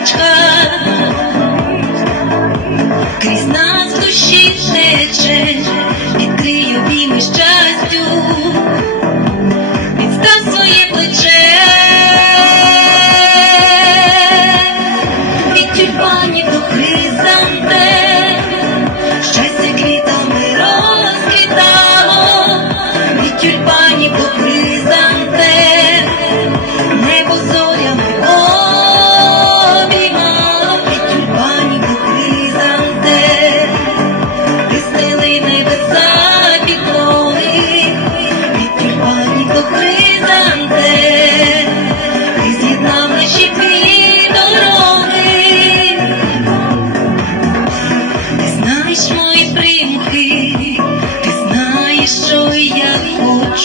річка, крізь нас душі тече, відкрию війни щастю.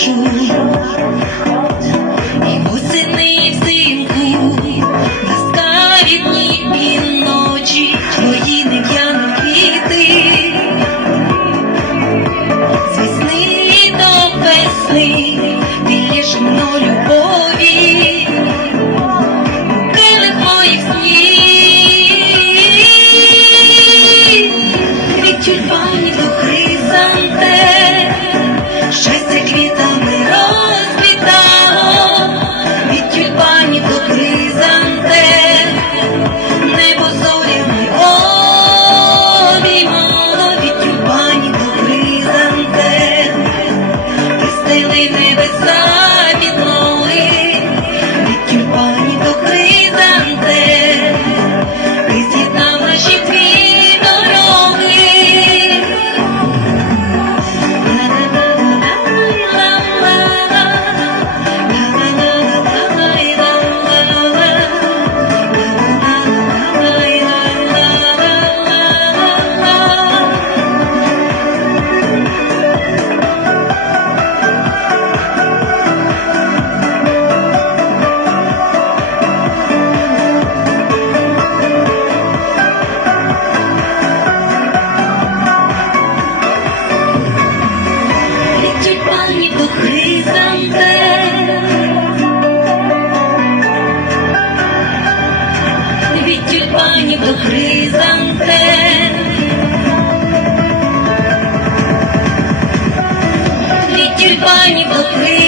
you. Пані духи замте, від тюльпанів до хризанте, від тюльпанів до хризанте.